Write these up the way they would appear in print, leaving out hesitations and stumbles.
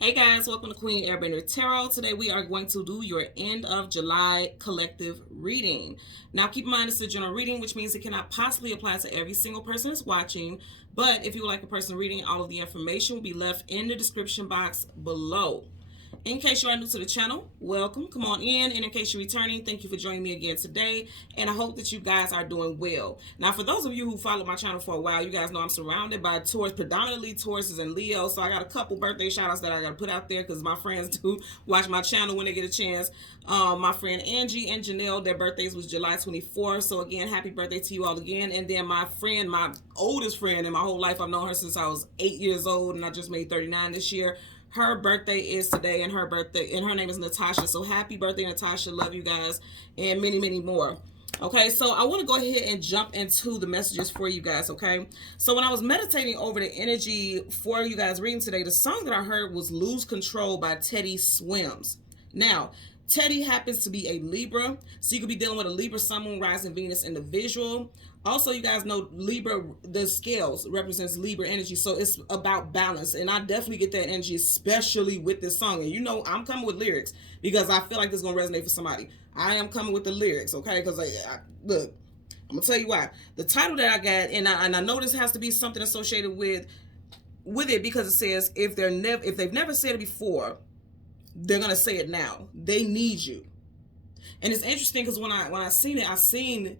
Hey guys, welcome to Queen Airbender Tarot. Today we are going to do your end of July collective reading. Now keep in mind it's a general reading, which means it cannot possibly apply to every single person that's watching. But if you would like the person reading, all of the information will be left in the description box below. In case you are new to the channel, welcome, come on in. And in case you're returning, thank you for joining me again today. And I hope that you guys are doing well. Now, for those of you who follow my channel for a while, you guys know I'm surrounded by Taurus, predominantly Tauruses and Leo. So I got a couple birthday shout outs that I got to put out there because my friends do watch my channel when they get a chance. My friend Angie and Janelle, their birthdays was July 24th. So again, happy birthday to you all again. And then my friend, my oldest friend in my whole life, I've known her since I was 8 years old and I just made 39 this year. Her birthday is today, and her name is Natasha. So happy birthday, Natasha. Love you guys, and many, many more. Okay, so I want to go ahead and jump into the messages for you guys, okay? So when I was meditating over the energy for you guys reading today, the song that I heard was Lose Control by Teddy Swims. Now, Teddy happens to be a Libra, so you could be dealing with a Libra, Sun, Moon, Rising, Venus individual. Also, you guys know Libra, the scales represents Libra energy, so it's about balance. And I definitely get that energy, especially with this song. And you know, I'm coming with lyrics because I feel like this is going to resonate for somebody. I am coming with the lyrics, okay? Because look, I'm going to tell you why. The title that I got, and I know this has to be something associated with it because it says, if they've never said it before, they're going to say it now. They need you. And it's interesting because when I seen it, I seen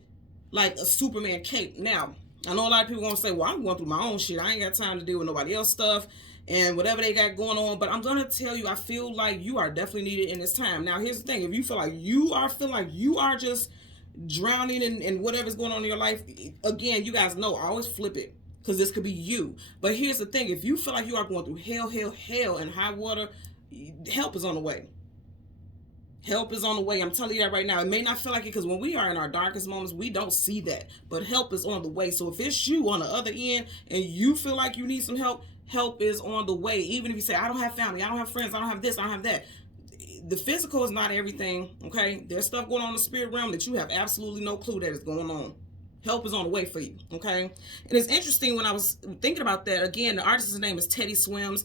like a Superman cape. Now, I know a lot of people gonna say, well, I'm going through my own shit. I ain't got time to deal with nobody else's stuff and whatever they got going on. But I'm gonna tell you, I feel like you are definitely needed in this time. Now, here's the thing. If you feel like you are just drowning in whatever's going on in your life, again, you guys know, always flip it. Because this could be you. But here's the thing. If you feel like you are going through hell and high water, help is on the way. Help is on the way. I'm telling you that right now. It may not feel like it because when we are in our darkest moments, we don't see that. But help is on the way. So if it's you on the other end and you feel like you need some help, help is on the way. Even if you say, I don't have family, I don't have friends, I don't have this, I don't have that. The physical is not everything, okay? There's stuff going on in the spirit realm that you have absolutely no clue that is going on. Help is on the way for you, okay? And it's interesting when I was thinking about that. Again, the artist's name is Teddy Swims.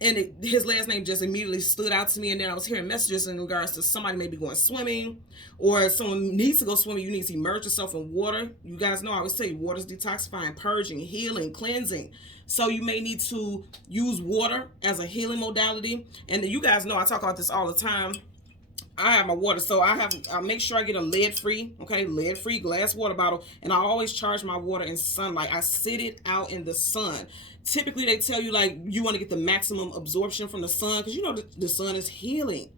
And his last name just immediately stood out to me. And then I was hearing messages in regards to somebody maybe going swimming, or someone needs to go swimming. You need to immerse yourself in water. You guys know I always say water is detoxifying, purging, healing, cleansing. So you may need to use water as a healing modality. And you guys know I talk about this all the time. I have my water, so I make sure I get a lead-free, okay, lead-free glass water bottle, and I always charge my water in sunlight. I sit it out in the sun. Typically, they tell you, like, you want to get the maximum absorption from the sun, because you know the sun is healing,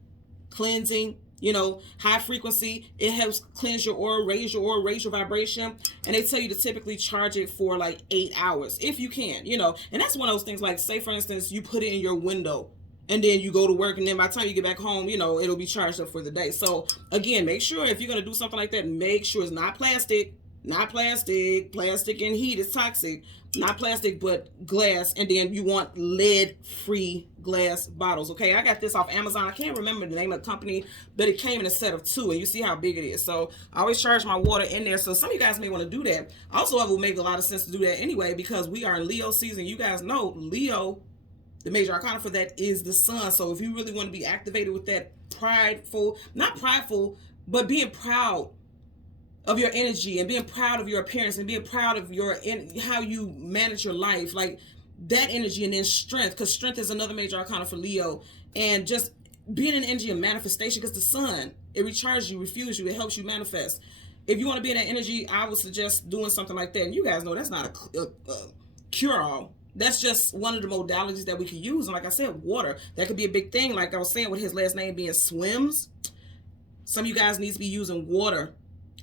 cleansing, you know, high frequency. It helps cleanse your aura, raise your vibration, and they tell you to typically charge it for like 8 hours, if you can, you know, and that's one of those things, like, say, for instance, you put it in your window, and then you go to work, and then by the time you get back home, you know, it'll be charged up for the day. So again, make sure if you're going to do something like that, make sure it's not plastic. Plastic and heat is toxic. Not plastic, but glass. And then you want lead-free glass bottles. Okay, I got this off Amazon. I can't remember the name of the company, but it came in a set of 2, and you see how big it is. So I always charge my water in there. So some of you guys may want to do that. Also, it will make a lot of sense to do that anyway, because we are in Leo season. You guys know Leo, the major arcana for that is the sun. So if you really want to be activated with that not prideful, but being proud of your energy and being proud of your appearance and being proud of how you manage your life, like that energy, and then strength, because strength is another major arcana for Leo, and just being an energy of manifestation, because the sun, it recharges you, refuels you, it helps you manifest. If you want to be in that energy, I would suggest doing something like that. And you guys know that's not a cure-all. That's just one of the modalities that we can use. And like I said, water, that could be a big thing. Like I was saying, with his last name being Swims, some of you guys need to be using water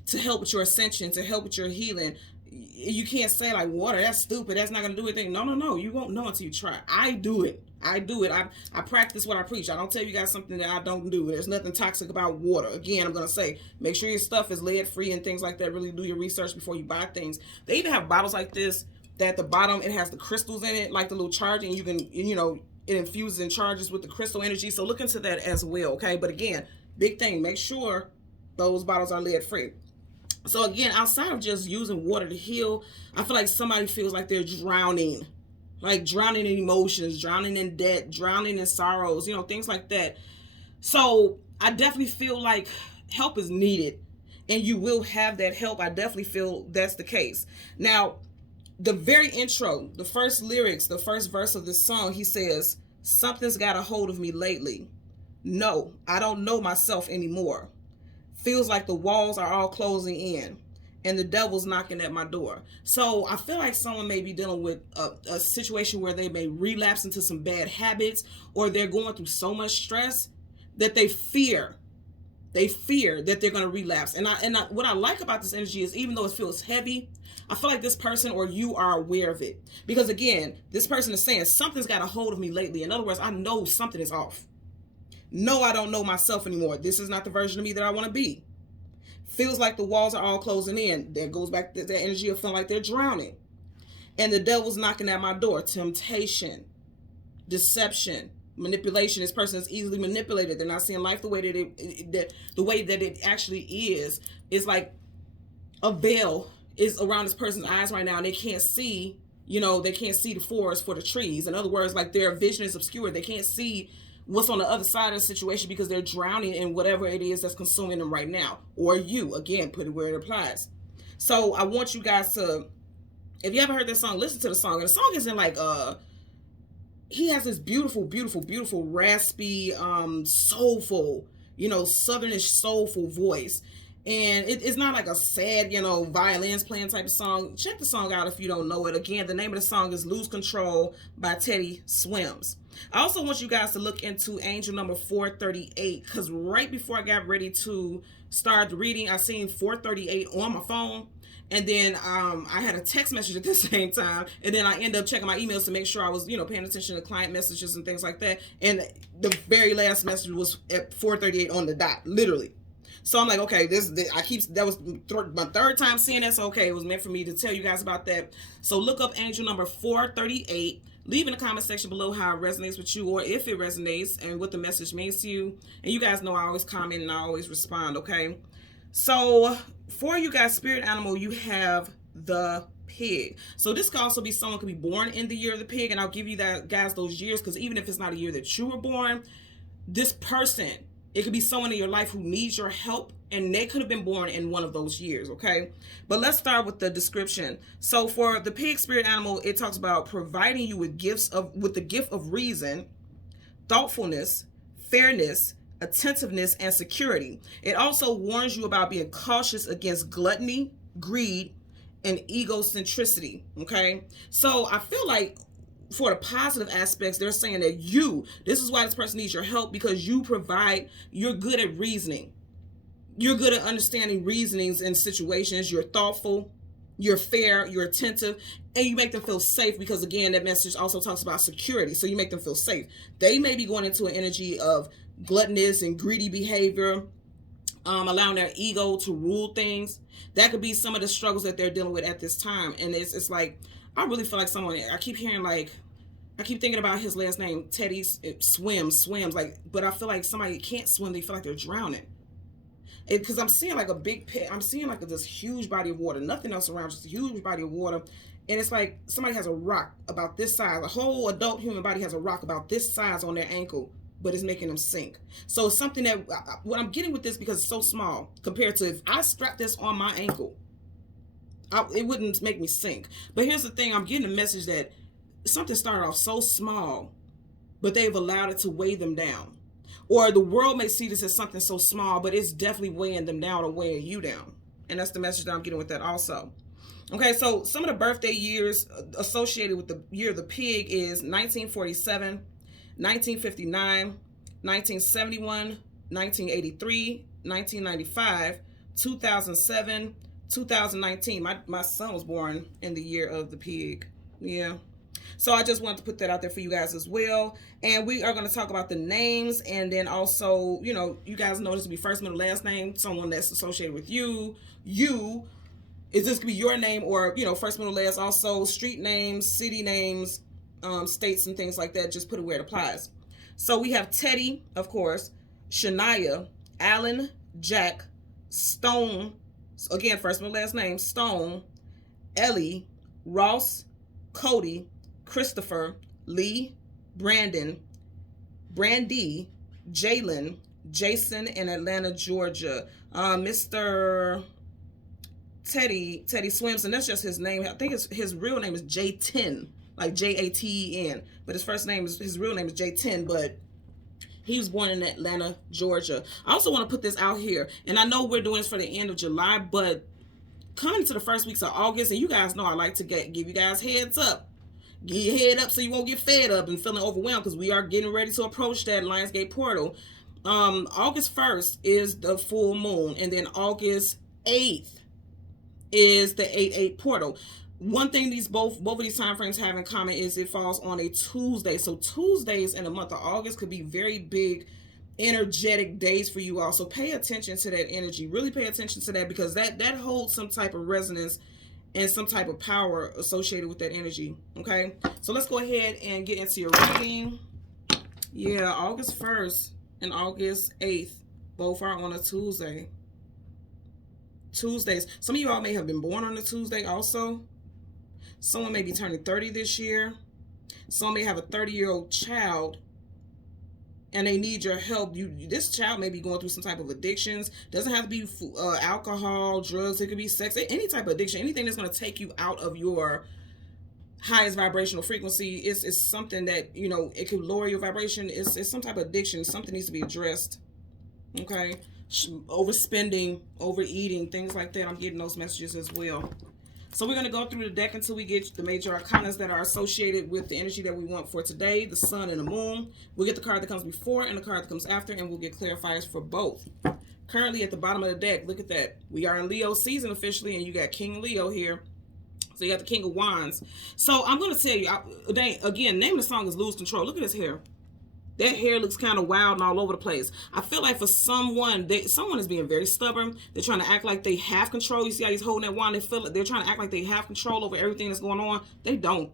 to help with your ascension, to help with your healing. You can't say like, water, that's stupid, that's not going to do anything. No, you won't know until you try. I do it. I practice what I preach. I don't tell you guys something that I don't do. There's nothing toxic about water. Again, I'm going to say, make sure your stuff is lead free and things like that. Really do your research before you buy things. They even have bottles like this that at the bottom, it has the crystals in it, like the little charge, and you can, you know, it infuses and charges with the crystal energy. So look into that as well, okay? But again, big thing, make sure those bottles are lead free. So again, outside of just using water to heal, I feel like somebody feels like they're drowning. like drowning in emotions, drowning in debt, drowning in sorrows, things like that. So I definitely feel like help is needed, and you will have that help. I definitely feel that's the case. Now, the very intro, the first lyrics, the first verse of this song, he says, "Something's got a hold of me lately. No, I don't know myself anymore. Feels like the walls are all closing in and the devil's knocking at my door." So I feel like someone may be dealing with a situation where they may relapse into some bad habits, or they're going through so much stress that they fear that they're going to relapse. And what I like about this energy is, even though it feels heavy, I feel like this person or you are aware of it. Because again, this person is saying something's got a hold of me lately. In other words, I know something is off. No, I don't know myself anymore. This is not the version of me that I want to be. Feels like the walls are all closing in. That goes back to that energy of feeling like they're drowning. And the devil's knocking at my door. Temptation, deception, manipulation. This person is easily manipulated. They're not seeing life the way that it actually is. It's like a veil is around this person's eyes right now, and they can't see. They can't see the forest for the trees. In other words, like their vision is obscured. They can't see what's on the other side of the situation because they're drowning in whatever it is that's consuming them right now. Or you, again, put it where it applies. So I want you guys to, if you haven't heard this song, listen to the song. And the song isn't like he has this beautiful, beautiful, beautiful, raspy, soulful, southernish soulful voice. And it's not like a sad, violins playing type of song. Check the song out if you don't know it. Again, the name of the song is Lose Control by Teddy Swims. I also want you guys to look into angel number 438, because right before I got ready to start the reading, I seen 438 on my phone. And then I had a text message at the same time. And then I ended up checking my emails to make sure I was, paying attention to client messages and things like that. And the very last message was at 4:38 on the dot, literally. So I'm like, okay, that was my third time seeing that. So, okay, it was meant for me to tell you guys about that. So look up angel number 438. Leave in the comment section below how it resonates with you, or if it resonates, and what the message means to you. And you guys know I always comment and I always respond, okay? So for you guys, spirit animal, you have the pig. So this could also be someone could be born in the year of the pig, and I'll give you that, guys, those years, because even if it's not a year that you were born, this person, it could be someone in your life who needs your help, and they could have been born in one of those years, okay? But let's start with the description. So for the pig spirit animal, it talks about providing you with the gift of reason, thoughtfulness, fairness, attentiveness, and security. It also warns you about being cautious against gluttony, greed, and egocentricity, okay? So I feel like for the positive aspects, they're saying that this is why this person needs your help, because you're good at reasoning. You're good at understanding reasonings in situations. You're thoughtful, you're fair, you're attentive, and you make them feel safe, because again, that message also talks about security. So you make them feel safe. They may be going into an energy of gluttonous and greedy behavior, allowing their ego to rule things. That could be some of the struggles that they're dealing with at this time. And it's like, I really feel like I keep thinking about his last name, Teddy swims, like, but I feel like somebody can't swim, they feel like they're drowning. Because I'm seeing like a big pit, I'm seeing like this huge body of water, nothing else around, just a huge body of water. And it's like somebody has a rock about this size, a whole adult human body has a rock about this size on their ankle, but it's making them sink. So it's something that, what I'm getting with this, because it's so small compared to if I strap this on my ankle, it wouldn't make me sink. But here's the thing, I'm getting a message that something started off so small, but they've allowed it to weigh them down. Or the world may see this as something so small, but it's definitely weighing them down or weighing you down. And that's the message that I'm getting with that also. Okay, so some of the birthday years associated with the year of the pig is 1947, 1959, 1971, 1983, 1995, 2007, 2019. My son was born in the year of the pig. Yeah. So I just wanted to put that out there for you guys as well. And we are going to talk about the names, and then also, you guys know this will be first, middle, last name, someone that's associated with you. Is this going to be your name, or, first, middle, last, also street names, city names, states and things like that. Just put it where it applies. So we have Teddy, of course, Shania, Alan, Jack, Stone, again, first, middle, last name, Stone, Ellie, Ross, Cody, Christopher, Lee, Brandon, Brandy, Jalen, Jason in Atlanta, Georgia. Mr. Teddy Swims, and that's just his name. I think his real name is J10, like Jaten, but his real name is J10, but he was born in Atlanta, Georgia. I also want to put this out here, and I know we're doing this for the end of July, but coming to the first weeks of August, and you guys know I like to give you guys heads up. Give your head up so you won't get fed up and feeling overwhelmed, because we are getting ready to approach that Lionsgate portal. August 1st is the full moon, and then August 8th is the 8/8 portal. One thing both of these time frames have in common is it falls on a Tuesday. So Tuesdays in the month of August could be very big, energetic days for you all. So pay attention to that energy. Really pay attention to that, because that holds some type of resonance and some type of power associated with that energy. Okay, so let's go ahead and get into your reading. Yeah, August 1st and August 8th both are on a Tuesday. Tuesdays. Some of you all may have been born on a Tuesday also. Someone may be turning 30 this year. Someone may have a 30-year-old child and they need your help. This child may be going through some type of addictions. Doesn't have to be alcohol, drugs. It could be sex, any type of addiction, anything that's going to take you out of your highest vibrational frequency. It's something that, it could lower your vibration. It's some type of addiction. Something needs to be addressed. Okay, overspending, overeating, things like that. I'm getting those messages as well. So we're going to go through the deck until we get the major arcanas that are associated with the energy that we want for today, the sun and the moon. We'll get the card that comes before and the card that comes after, and we'll get clarifiers for both. Currently at the bottom of the deck, look at that. We are in Leo season officially, and you got King Leo here. So you got the King of Wands. So I'm going to tell you, again, name of the song is Lose Control. Look at his hair. That hair looks kind of wild and all over the place. I feel like for someone is being very stubborn. They're trying to act like they have control. You see how he's holding that wand? They're trying to act like they have control over everything that's going on. They don't.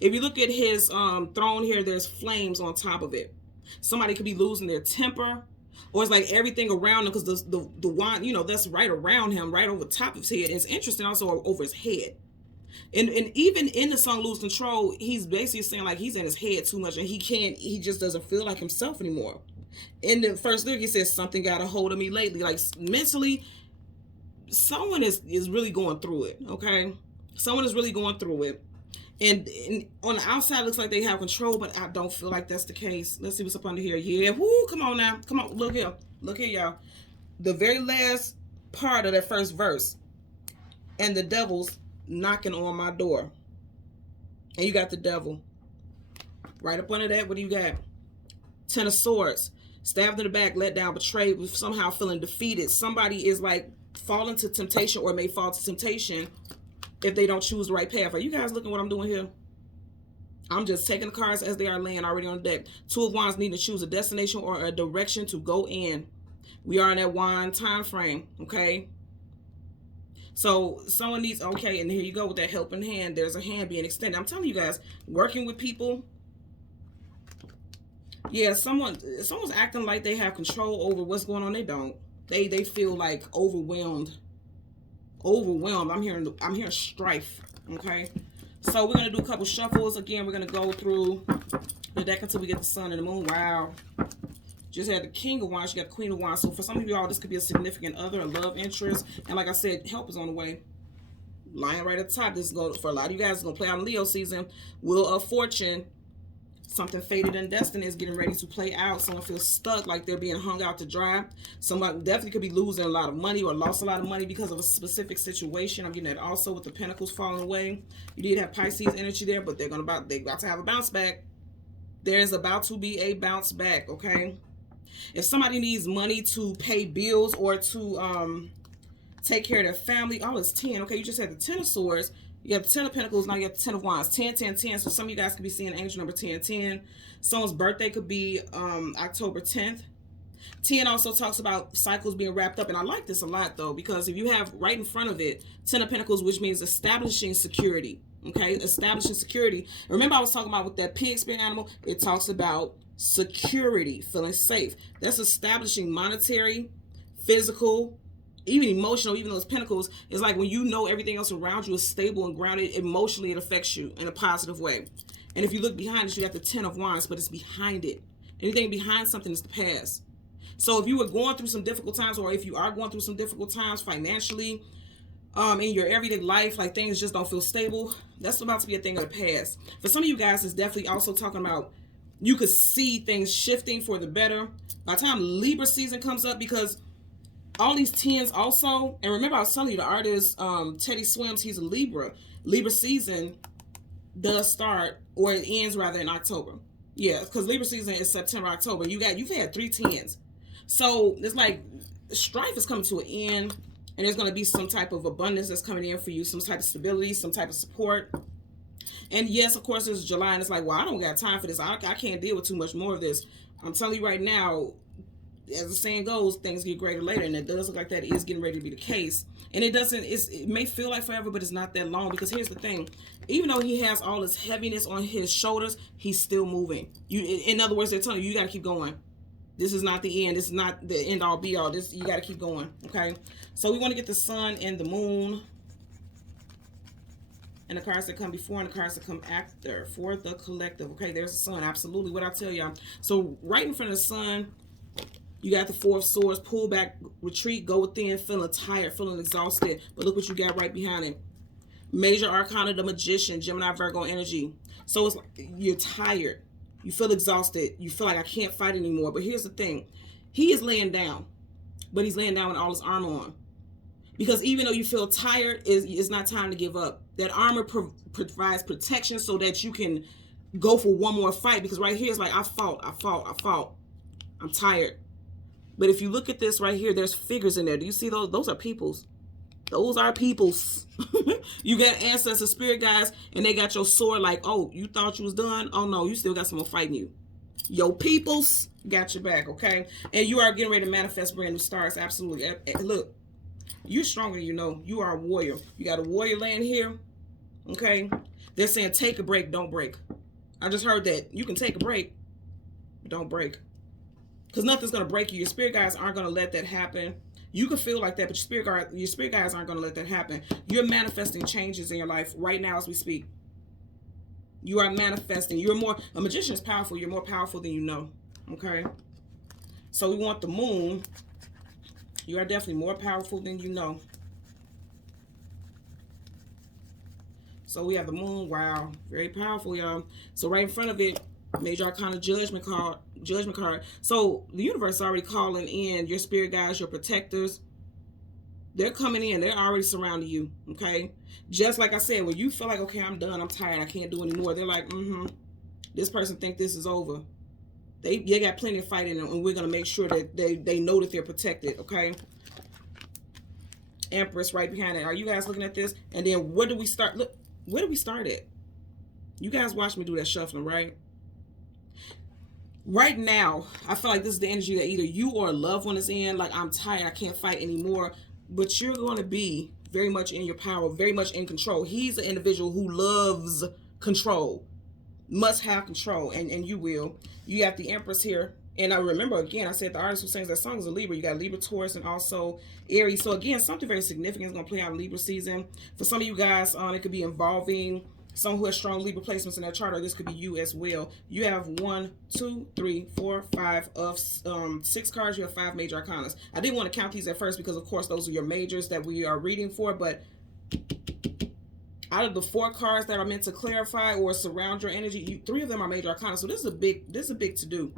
If you look at his throne here, there's flames on top of it. Somebody could be losing their temper, or it's like everything around him, because the wand, that's right around him, right over top of his head. It's interesting also over his head. And even in the song Lose Control, he's basically saying like he's in his head too much and he just doesn't feel like himself anymore. In the first lyric, he says, something got a hold of me lately. Like mentally, someone is really going through it, okay? Someone is really going through it. And on the outside, it looks like they have control, but I don't feel like that's the case. Let's see what's up under here. Yeah, whoo, come on now. Come on, look here. Look here, y'all. The very last part of that first verse. And the devil's knocking on my door. And you got the devil right up under that. What do you got? Ten of Swords. Stabbed in the back, let down, betrayed, somehow feeling defeated. Somebody is like falling to temptation, or may fall to temptation if they don't choose the right path. Are you guys looking what I'm doing here? I'm just taking the cards as they are laying already on the deck. Two of Wands, needing to choose a destination or a direction to go in. We are in that wand time frame, okay? So someone needs, okay, and here you go with that helping hand. There's a hand being extended. I'm telling you guys, working with people. Yeah, someone's acting like they have control over what's going on. They don't. They feel like overwhelmed. I'm hearing strife. Okay. So we're gonna do a couple shuffles. Again, we're gonna go through the deck until we get the sun and the moon. Wow. Just had the King of Wands, you got the Queen of Wands. So for some of y'all, this could be a significant other, a love interest. And like I said, help is on the way. Lying right at the top. This is going, for a lot of you guys, it's going to play out in Leo season. Wheel of Fortune. Something fated and destined is getting ready to play out. Someone feels stuck, like they're being hung out to dry. Somebody definitely could be losing a lot of money or lost a lot of money because of a specific situation. I'm getting that also with the Pentacles falling away. You did have Pisces energy there, but they're about to have a bounce back. There's about to be a bounce back, okay? If somebody needs money to pay bills or to take care of their family, oh, it's 10. Okay, you just had the 10 of Swords. You got the 10 of Pentacles, now you got the 10 of Wands. 10, 10, 10. So some of you guys could be seeing angel number 10, 10. Someone's birthday could be October 10th. 10 also talks about cycles being wrapped up. And I like this a lot, though, because if you have right in front of it, 10 of Pentacles, which means establishing security. Okay, establishing security. Remember I was talking about with that pig spirit animal, it talks about security, feeling safe. That's establishing monetary, physical, even emotional. Even those pentacles, is like when you know everything else around you is stable and grounded, emotionally it affects you in a positive way. And if you look behind it, you got the 10 of Wands, but it's behind it. Anything behind something is the past. So if you were going through some difficult times, or if you are going through some difficult times financially, in your everyday life, like things just don't feel stable, that's about to be a thing of the past. For some of you guys, it's definitely also talking about you could see things shifting for the better by the time Libra season comes up, because all these 10s also, and remember I was telling you the artist Teddy Swims, he's a Libra. Libra season does start, or it ends rather, in October. Yeah, because Libra season is September, October. You've had 3 10s. So it's like strife is coming to an end, and there's going to be some type of abundance that's coming in for you, some type of stability, some type of support. And yes, of course, it's July, and it's like, well, I don't got time for this. I can't deal with too much more of this. I'm telling you right now, as the saying goes, things get greater later, and it does look like that is getting ready to be the case. And it may feel like forever, but it's not that long, because here's the thing. Even though he has all this heaviness on his shoulders, he's still moving. In other words, they're telling you, you got to keep going. This is not the end. This is not the end all be all. You got to keep going, okay? So we want to get the sun and the moon, and the cards that come before and the cards that come after for the collective. Okay, there's the sun. Absolutely, what I tell y'all. So right in front of the sun, you got the 4 of Swords. Pull back, retreat, go within, feeling tired, feeling exhausted. But look what you got right behind it. Major Arcana, the Magician, Gemini, Virgo energy. So it's like you're tired. You feel exhausted. You feel like I can't fight anymore. But here's the thing. He is laying down. But he's laying down with all his armor on. Because even though you feel tired, it's not time to give up. That armor provides protection so that you can go for one more fight. Because right here, it's like, I fought. I'm tired. But if you look at this right here, there's figures in there. Do you see those? Those are peoples. Those are peoples. You got ancestors, spirit guides, and they got your sword like, oh, you thought you was done? Oh, no, you still got someone fighting you. Yo, peoples got your back, okay? And you are getting ready to manifest brand new stars. Absolutely. Look, you're stronger than you know. You are a warrior. You got a warrior laying here, okay? They're saying take a break, don't break. I just heard that. You can take a break, but don't break. Because nothing's going to break you. Your spirit guides aren't going to let that happen. You can feel like that, but your spirit guides aren't going to let that happen. You're manifesting changes in your life right now as we speak. You are manifesting. A magician is powerful. You're more powerful than you know. Okay? So we want the moon. You are definitely more powerful than you know. So we have the moon. Wow. Very powerful, y'all. So right in front of it, Major Arcana Judgment card. So the universe is already calling in your spirit guides, your protectors. They're coming in. They're already surrounding you. Okay? Just like I said, when you feel like, okay, I'm done, I'm tired, I can't do anymore, they're like, this person think this is over. They got plenty of fight in them, and we're going to make sure that they know that they're protected. Okay? Empress right behind it. Are you guys looking at this? And then where do we start? Look, where do we start at? You guys watch me do that shuffling, right? Right now, I feel like this is the energy that either you or a loved one is in. Like, I'm tired, I can't fight anymore. But you're going to be very much in your power, very much in control. He's an individual who loves control, must have control, and you will. You have the Empress here. And I remember, again, I said the artist who sings that song is a Libra. You got Libra, Taurus, and also Aries. So, again, something very significant is going to play out in Libra season. For some of you guys, it could be involving someone who has strong Libra placements in their chart, or this could be you as well. You have 1, 2, 3, 4, 5 of 6 cards. You have 5 major arcanas. I didn't want to count these at first because, of course, those are your majors that we are reading for. But out of the 4 cards that are meant to clarify or surround your energy, 3 of them are major arcana. So this is a big to do.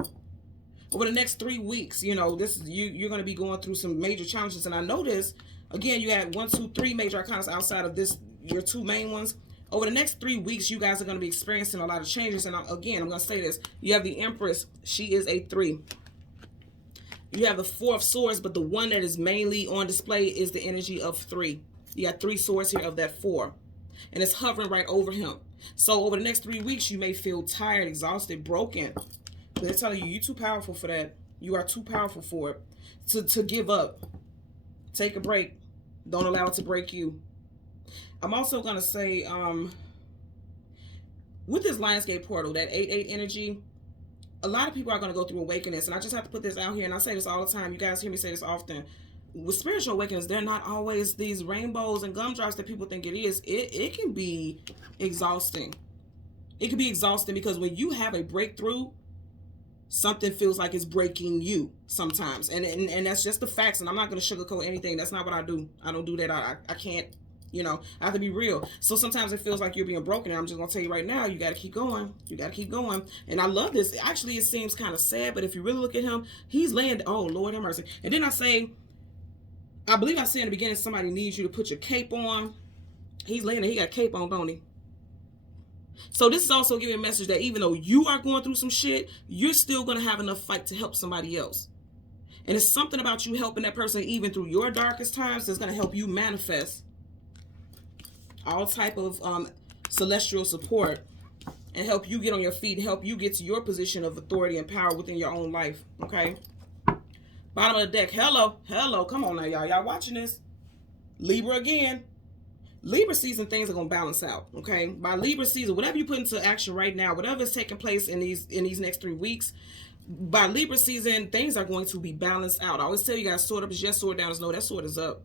Over the next 3 weeks, you're going to be going through some major challenges. And I noticed, again, you had 1, 2, 3 major arcanas outside of this, your 2 main ones. Over the next 3 weeks, you guys are going to be experiencing a lot of changes. And again, I'm going to say this. You have the Empress. She is a 3. You have the 4 of Swords, but the one that is mainly on display is the energy of 3. You got 3 swords here of that 4. And it's hovering right over him. So over the next 3 weeks, you may feel tired, exhausted, broken. But they're telling you, you're too powerful for that. You are too powerful for it. To give up. Take a break. Don't allow it to break you. I'm also going to say, with this Lionsgate portal, that 8-8 energy, a lot of people are going to go through awakenings. And I just have to put this out here, and I say this all the time. You guys hear me say this often. With spiritual awakenings, they're not always these rainbows and gumdrops that people think it is. It can be exhausting. It can be exhausting because when you have a breakthrough, something feels like it's breaking you sometimes, and that's just the facts. And I'm not going to sugarcoat anything. That's not what I do. I don't do that. I can't, I have to be real. So sometimes it feels like you're being broken, and I'm just going to tell you right now, you got to keep going. You got to keep going. And I love this. Actually, it seems kind of sad, but if you really look at him, he's laying, oh Lord have mercy. And then I believe I said in the beginning, somebody needs you to put your cape on. He's laying there, he got cape on, don't he? So this is also giving a message that even though you are going through some shit, you're still going to have enough fight to help somebody else. And it's something about you helping that person even through your darkest times that's going to help you manifest all type of celestial support and help you get on your feet, help you get to your position of authority and power within your own life. Okay. Bottom of the deck. Hello. Come on now, y'all. Y'all watching this? Libra again. Libra season, things are going to balance out, okay? By Libra season, whatever you put into action right now, whatever is taking place in these next 3 weeks, by Libra season, things are going to be balanced out. I always tell you guys, sword up is yes, sword down is no. That sword is up.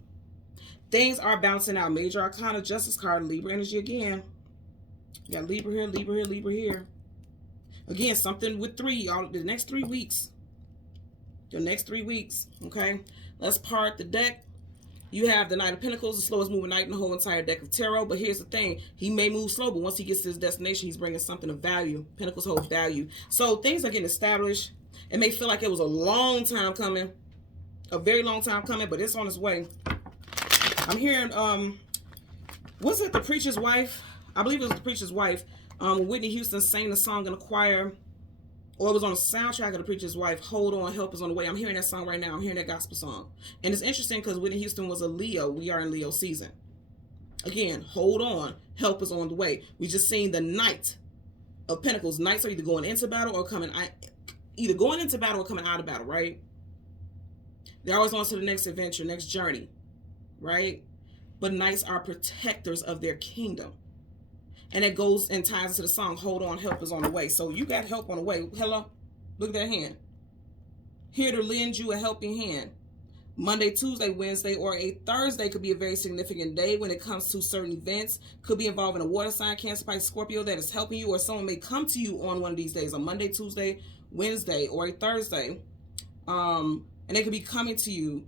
Things are balancing out. Major Arcana, Justice card, Libra energy again. You got Libra here, Libra here, Libra here. Again, something with 3, the next 3 weeks. The next 3 weeks, okay? Let's part the deck. You have the Knight of Pentacles, the slowest moving knight in the whole entire deck of tarot. But here's the thing. He may move slow, but once he gets to his destination, he's bringing something of value. Pentacles hold value. So things are getting established. It may feel like it was a long time coming. A very long time coming, but it's on its way. I'm hearing, was it The Preacher's Wife? I believe it was The Preacher's Wife. Whitney Houston sang the song in a choir. Or it was on the soundtrack of The Preacher's Wife, Hold On, Help Is On The Way. I'm hearing that song right now. I'm hearing that gospel song. And it's interesting because Whitney Houston was a Leo. We are in Leo season. Again, hold on, help is on the way. We just seen the Knight of Pentacles. Knights are either going into battle or coming out of battle, right? They're always on to the next adventure, next journey, right? But Knights are protectors of their kingdom. And it goes and ties into the song, Hold On, Help Is On The Way. So you got help on the way. Hello? Look at that hand. Here to lend you a helping hand. Monday, Tuesday, Wednesday, or a Thursday could be a very significant day when it comes to certain events. Could be involving a water sign, Cancer, Pisces, Scorpio that is helping you, or someone may come to you on one of these days, on Monday, Tuesday, Wednesday, or a Thursday. And they could be coming to you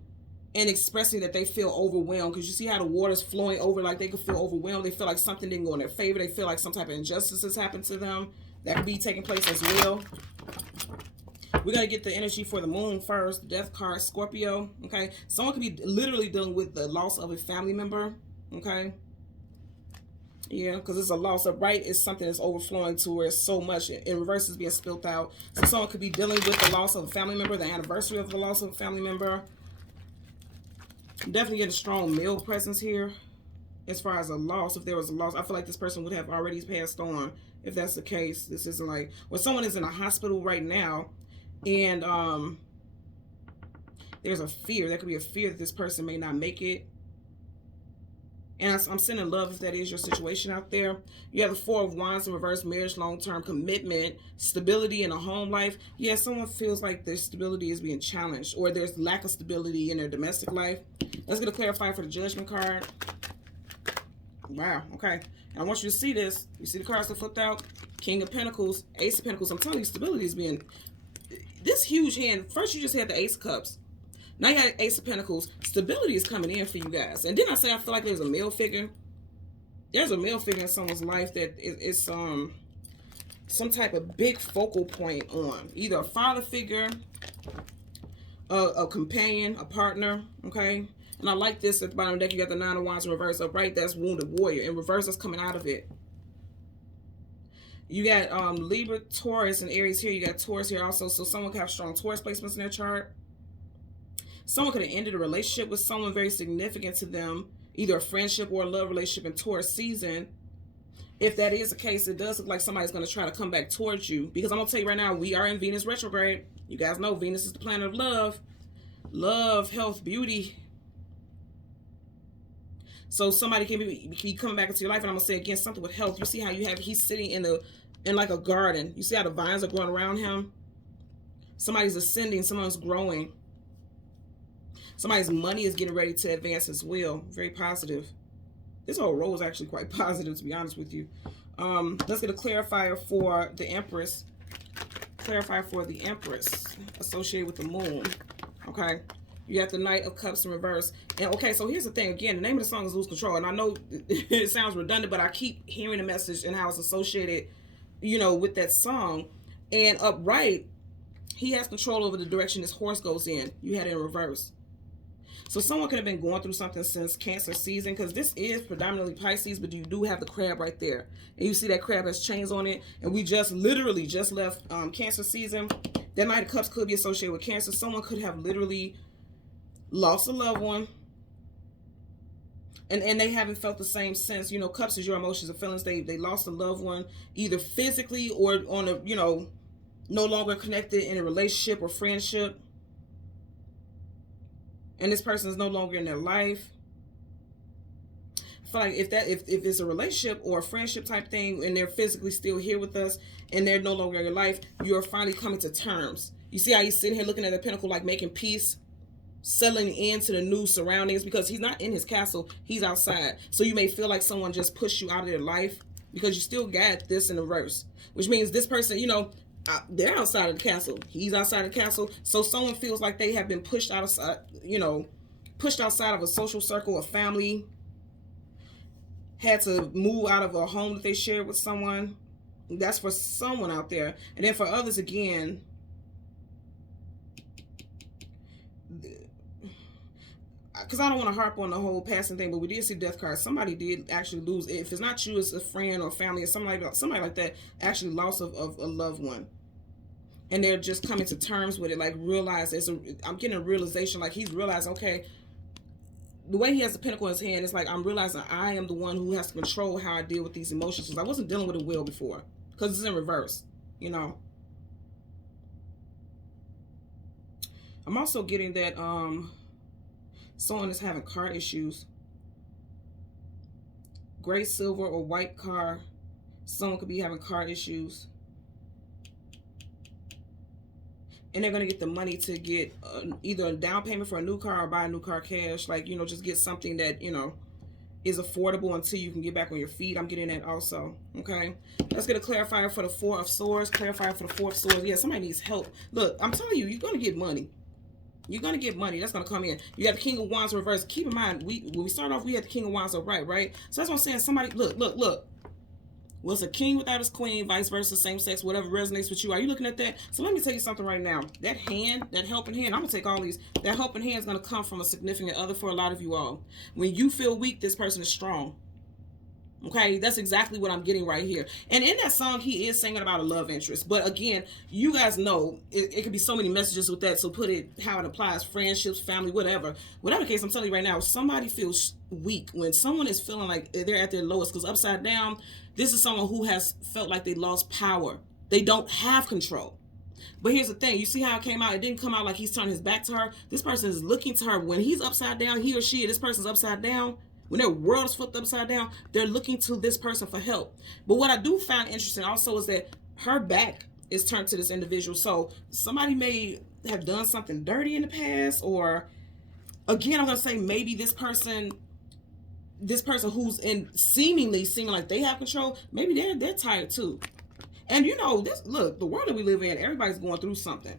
and expressing that they feel overwhelmed, because you see how the water's flowing over, like they could feel overwhelmed. They feel like something didn't go in their favor. They feel like some type of injustice has happened to them. That could be taking place as well. We're going to get the energy for the moon first. Death card, Scorpio. Okay. Someone could be literally dealing with the loss of a family member. Okay. Yeah, because it's a loss of right is something that's overflowing to where so much in reverse is being spilt out. So someone could be dealing with the loss of a family member, the anniversary of the loss of a family member. Definitely get a strong male presence here as far as a loss. If there was a loss, I feel like this person would have already passed on. If that's the case, this isn't like when someone is in a hospital right now and there's a fear. There could be a fear that this person may not make it. And I'm sending love if that is your situation out there. You have the Four of Wands in reverse, marriage, long-term commitment, stability in a home life. Yeah, someone feels like their stability is being challenged, or there's lack of stability in their domestic life. Let's get a clarifier for the Judgment card. Wow, okay. And I want you to see this. You see the cards that flipped out? King of Pentacles, Ace of Pentacles. I'm telling you, stability is being... This huge hand, first you just had the Ace of Cups. Now you got Ace of Pentacles. Stability is coming in for you guys. And then I say I feel like there's a male figure. There's a male figure in someone's life that is some type of big focal point on. Either a father figure, a companion, a partner, okay? And I like this at the bottom of the deck. You got the Nine of Wands in reverse. Upright, that's Wounded Warrior. In reverse, that's coming out of it. You got Libra, Taurus, and Aries here. You got Taurus here also. So someone could have strong Taurus placements in their chart. Someone could have ended a relationship with someone very significant to them, either a friendship or a love relationship in Taurus season. If that is the case, it does look like somebody's going to try to come back towards you. Because I'm going to tell you right now, we are in Venus retrograde. You guys know Venus is the planet of love. Love, health, beauty. So somebody can be coming back into your life. And I'm going to say again, something with health. You see how he's sitting in like a garden. You see how the vines are growing around him? Somebody's ascending. Someone's growing. Somebody's money is getting ready to advance as well. Very positive. This whole row is actually quite positive, to be honest with you. Let's get a clarifier for the Empress. Clarifier for the Empress associated with the moon. Okay. You got the Knight of Cups in reverse. And okay, so here's the thing. Again, the name of the song is Lose Control. And I know it sounds redundant, but I keep hearing the message and how it's associated, you know, with that song. And upright, he has control over the direction this horse goes in. You had it in reverse. So someone could have been going through something since Cancer season, because this is predominantly Pisces, but you do have the crab right there. And you see that crab has chains on it. And we just literally just left Cancer season. That Knight of Cups could be associated with Cancer. Someone could have literally lost a loved one. And they haven't felt the same sense. You know, Cups is your emotions and feelings. They lost a loved one, either physically or on a, you know, no longer connected in a relationship or friendship. And this person is no longer in their life. I feel like if it's a relationship or a friendship type thing and they're physically still here with us and they're no longer in your life, you're finally coming to terms. You see how he's sitting here looking at the pinnacle, like making peace, settling into the new surroundings, because he's not in his castle, he's outside. So you may feel like someone just pushed you out of their life because you still got this in reverse, which means this person, you know, they're outside of the castle. He's outside of the castle. So someone feels like they have been pushed outside, you know, pushed outside of a social circle, a family, had to move out of a home that they shared with someone. That's for someone out there. And then for others, again, because I don't want to harp on the whole passing thing, but we did see death cards. Somebody did actually lose. If it's not you, it's a friend or family or somebody like that actually lost of a loved one. And they're just coming to terms with it, like realize I'm getting a realization, like he's realized, okay, the way he has the pinnacle in his hand, it's like I'm realizing I am the one who has to control how I deal with these emotions, because I wasn't dealing with it well before, because it's in reverse, you know. I'm also getting that someone is having car issues. Gray, silver, or white car. Someone could be having car issues. And they're going to get the money to get either a down payment for a new car or buy a new car cash. Like, you know, just get something that, you know, is affordable until you can get back on your feet. I'm getting that also. Okay. Let's get a clarifier for the Four of Swords. Clarifier for the Four of Swords. Yeah, somebody needs help. Look, I'm telling you, you're going to get money. You're going to get money. That's going to come in. You got the King of Wands reversed. Keep in mind, when we start off, we had the King of Wands upright, right? So that's what I'm saying. Somebody, look. Was a king without his queen, vice versa, same sex, whatever resonates with you. Are you looking at that? So let me tell you something right now. That hand, that helping hand, I'm going to take all these. That helping hand is going to come from a significant other for a lot of you all. When you feel weak, this person is strong. Okay, that's exactly what I'm getting right here. And in that song, he is singing about a love interest. But again, you guys know it could be so many messages with that. So put it how it applies: friendships, family, whatever. Whatever the case, I'm telling you right now, somebody feels weak when someone is feeling like they're at their lowest. Because upside down, this is someone who has felt like they lost power. They don't have control. But here's the thing. You see how it came out? It didn't come out like he's turning his back to her. This person is looking to her. When he's upside down, he or she, this person's upside down. When their world is flipped upside down, they're looking to this person for help. But what I do find interesting also is that her back is turned to this individual. So somebody may have done something dirty in the past, or again, I'm going to say maybe this person who's seeming like they have control, maybe they're tired too. And you know, look, the world that we live in, everybody's going through something.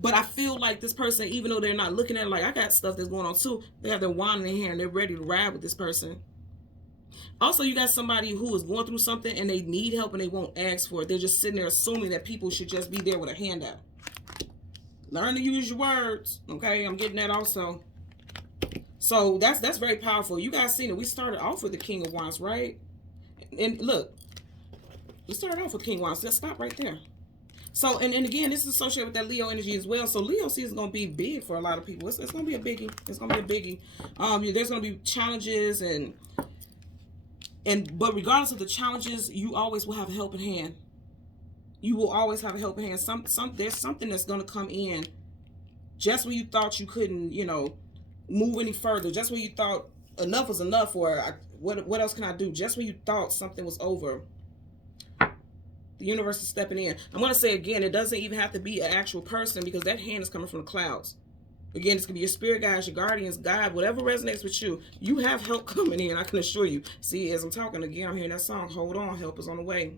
But I feel like this person, even though they're not looking at it, like I got stuff that's going on too, they have their wand in their hand and they're ready to ride with this person. Also, you got somebody who is going through something and they need help and they won't ask for it. They're just sitting there assuming that people should just be there with a handout. Learn to use your words. Okay, I'm getting that also. So that's very powerful. You guys seen it. We started off with the King of Wands, right? And look, we started off with King of Wands. Let's stop right there. So, and again, this is associated with that Leo energy as well. So Leo season is going to be big for a lot of people. It's going to be a biggie. It's going to be a biggie. There's going to be challenges but regardless of the challenges, you always will have a helping hand. You will always have a helping hand. There's something that's going to come in just when you thought you couldn't, you know, move any further. Just when you thought enough was enough, or what else can I do? Just when you thought something was over. The universe is stepping in. I'm going to say again, it doesn't even have to be an actual person, because that hand is coming from the clouds. Again, this could be your spirit guides, your guardians, God, whatever resonates with you. You have help coming in, I can assure you. See, as I'm talking again, I'm hearing that song, Hold On, help is on the way.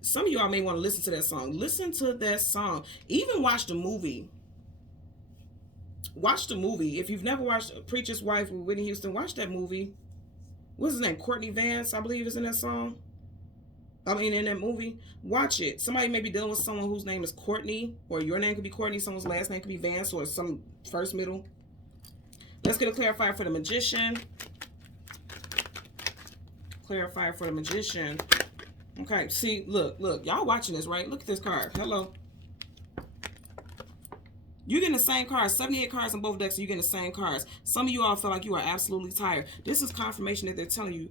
Some of y'all may want to listen to that song. Listen to that song. Even watch the movie. Watch the movie. If you've never watched Preacher's Wife with Whitney Houston, watch that movie. What's his name? Courtney Vance, I believe, is in that song. In that movie. Watch it. Somebody may be dealing with someone whose name is Courtney, or your name could be Courtney, someone's last name could be Vance, or some first middle. Let's get a clarifier for the Magician. Clarifier for the Magician. Okay, see, look. Y'all watching this, right? Look at this card. Hello. You're getting the same cards. 78 cards in both decks, so you're getting the same cards. Some of you all feel like you are absolutely tired. This is confirmation that they're telling you,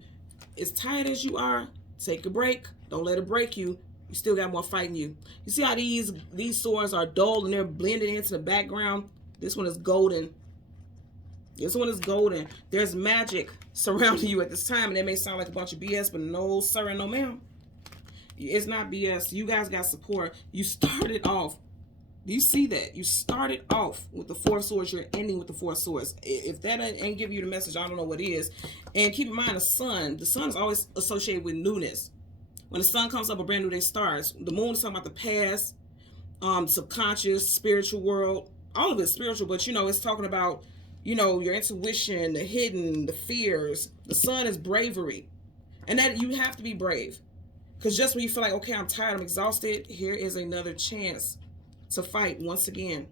as tired as you are, take a break. Don't let it break you. You still got more fight in you. You see how these swords are dull and they're blended into the background? This one is golden. This one is golden. There's magic surrounding you at this time, and it may sound like a bunch of BS, but no sir and no ma'am. It's not BS. You guys got support. You started off. Do you see that? You started off with the Four of Swords. You're ending with the Four of Swords. If that ain't give you the message, I don't know what is. And keep in mind, the sun is always associated with newness. When the sun comes up, a brand new day starts. The moon is talking about the past, subconscious, spiritual world. All of it's spiritual, but it's talking about, your intuition, the hidden, the fears. The sun is bravery. And that you have to be brave. Because just when you feel like, okay, I'm tired, I'm exhausted, here is another chance to fight once again.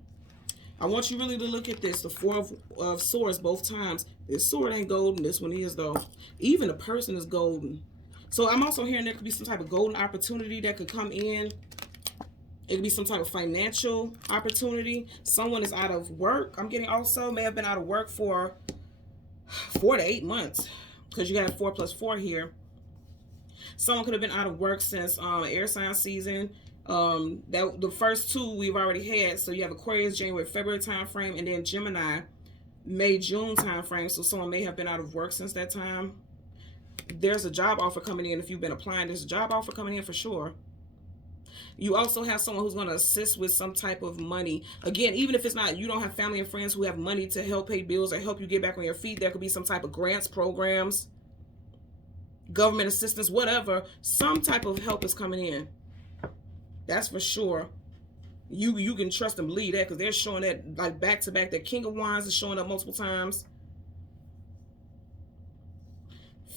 I want you really to look at this, the Four of Swords both times. This sword ain't golden, this one is though. Even the person is golden. So I'm also hearing there could be some type of golden opportunity that could come in. It could be some type of financial opportunity. Someone is out of work. I'm getting also may have been out of work for 4 to 8 months, because you got 4 plus 4 here. Someone could have been out of work since air sign season. That the first 2 we've already had. So you have Aquarius, January, February time frame, and then Gemini, May, June time frame. So someone may have been out of work since that time. There's a job offer coming in. If you've been applying, there's a job offer coming in for sure. You also have someone who's going to assist with some type of money. Again, even if it's not, you don't have family and friends who have money to help pay bills or help you get back on your feet, there could be some type of grants, programs, government assistance, whatever. Some type of help is coming in. That's for sure. You can trust and believe that, because they're showing that like back to back. That King of Wands is showing up multiple times.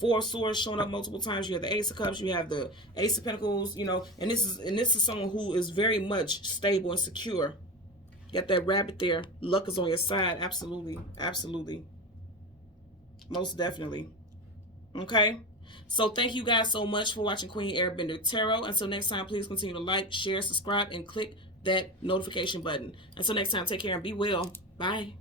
4 of Swords showing up multiple times. You have the Ace of Cups. You have the Ace of Pentacles. And this is someone who is very much stable and secure. You got that rabbit there. Luck is on your side. Absolutely, absolutely, most definitely. Okay. So thank you guys so much for watching Queen Airbender Tarot. Until next time, please continue to like, share, subscribe, and click that notification button. Until next time, take care and be well. Bye.